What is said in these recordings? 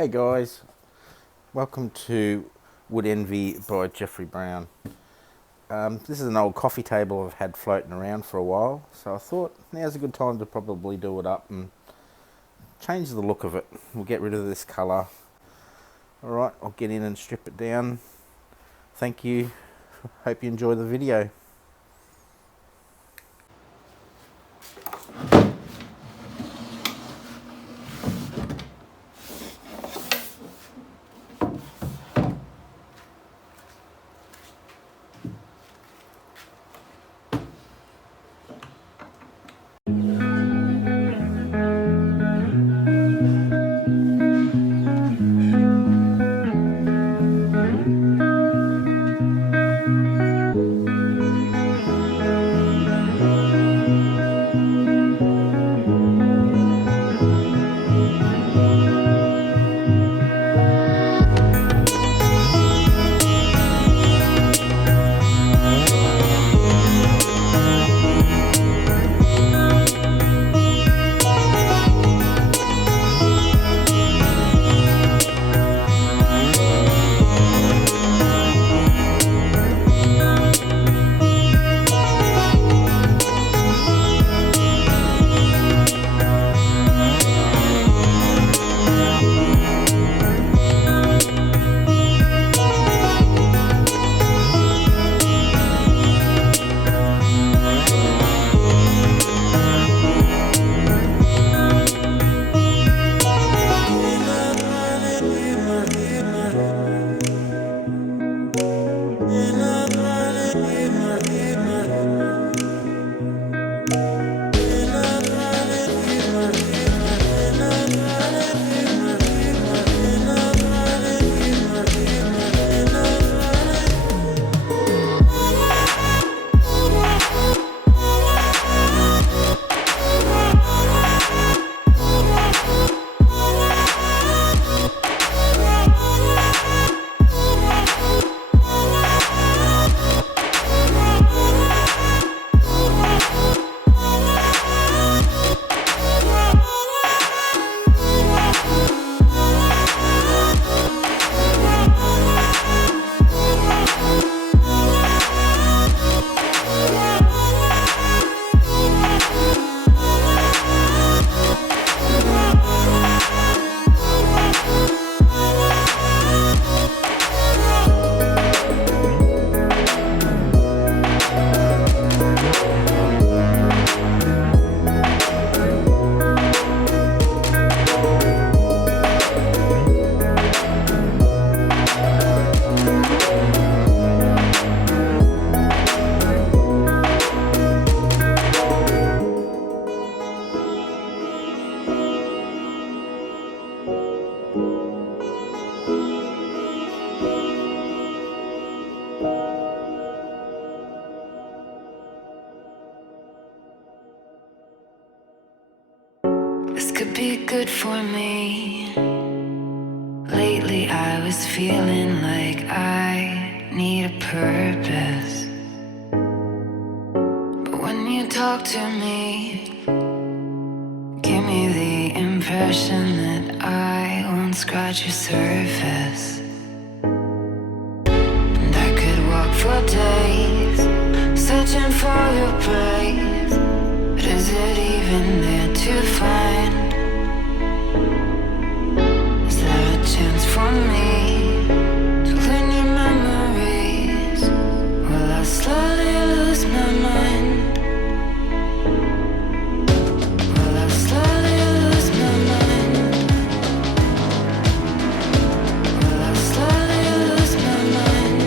Hey guys, welcome to Wood Envy by Jeffrey Brown. This is an old coffee table I've had floating around for a while, so I thought now's a good time to probably do it up and change the look of it. We'll get rid of this colour. Alright, I'll get in and strip it down. Thank you. Hope you enjoy the video. This could be good for me. Lately I was feeling like I need a purpose. But when you talk to me, give me the impression that I won't scratch your surface. And I could walk for days, searching for your praise. But is it even there to find? Is there a chance for me to learn your memories? Will I slowly lose my mind? Will I slowly lose my mind? Will I slowly lose my mind?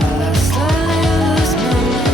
Will I slowly lose my mind?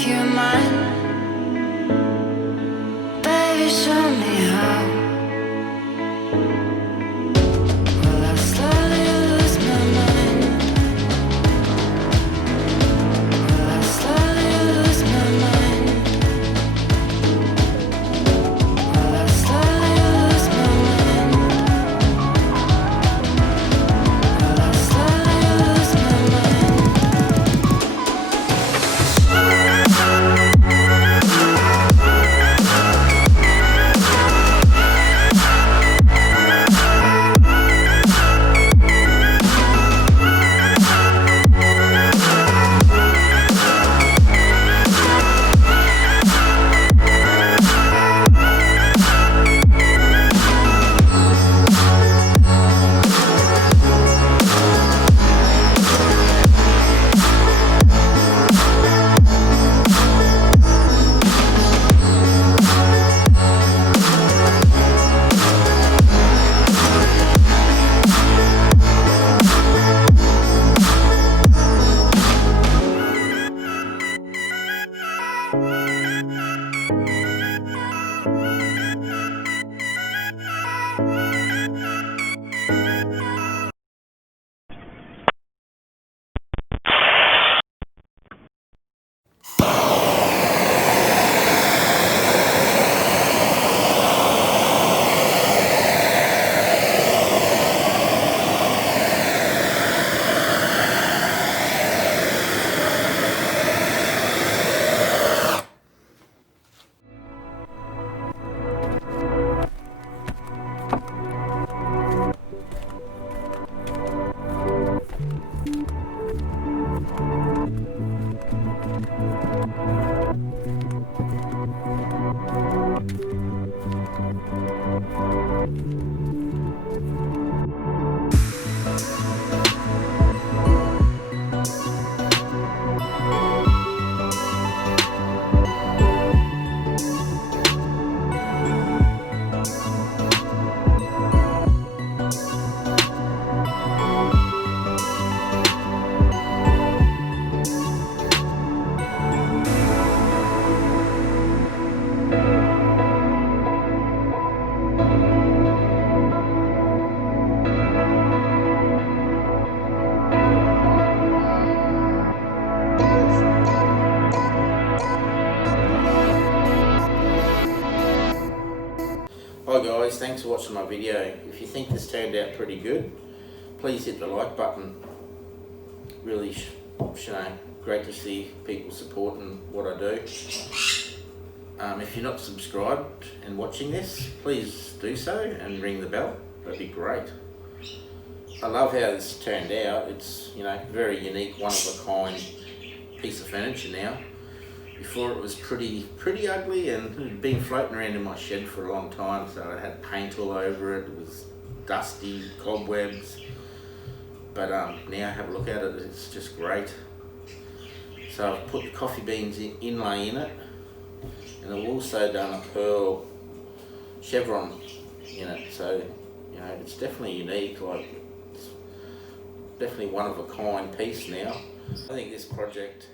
make you mine. Baby, show me how. Will I slowly lose my mind? Will I slowly lose my mind? Will I slowly lose my mind? Will I slowly lose my mind? Hi guys, thanks for watching my video. If you think this turned out pretty good, please hit the like button. Really, great to see people supporting what I do. If you're not subscribed and watching this, please do so and ring the bell. That'd be great. I love how this turned out. It's, very unique, one of a kind piece of furniture now. Before it was pretty ugly and it had been floating around in my shed for a long time, so I had paint all over it. It was dusty, cobwebs. But now have a look at it, it's just great. So I've put the coffee beans inlay in it, and I've also done a pearl chevron in it. So it's definitely unique. It's definitely one of a kind piece now. I think this project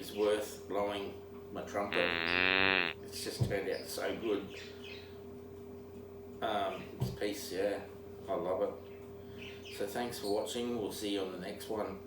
is worth blowing my trumpet. It's just turned out so good. This piece, yeah, I love it. So thanks for watching. We'll see you on the next one.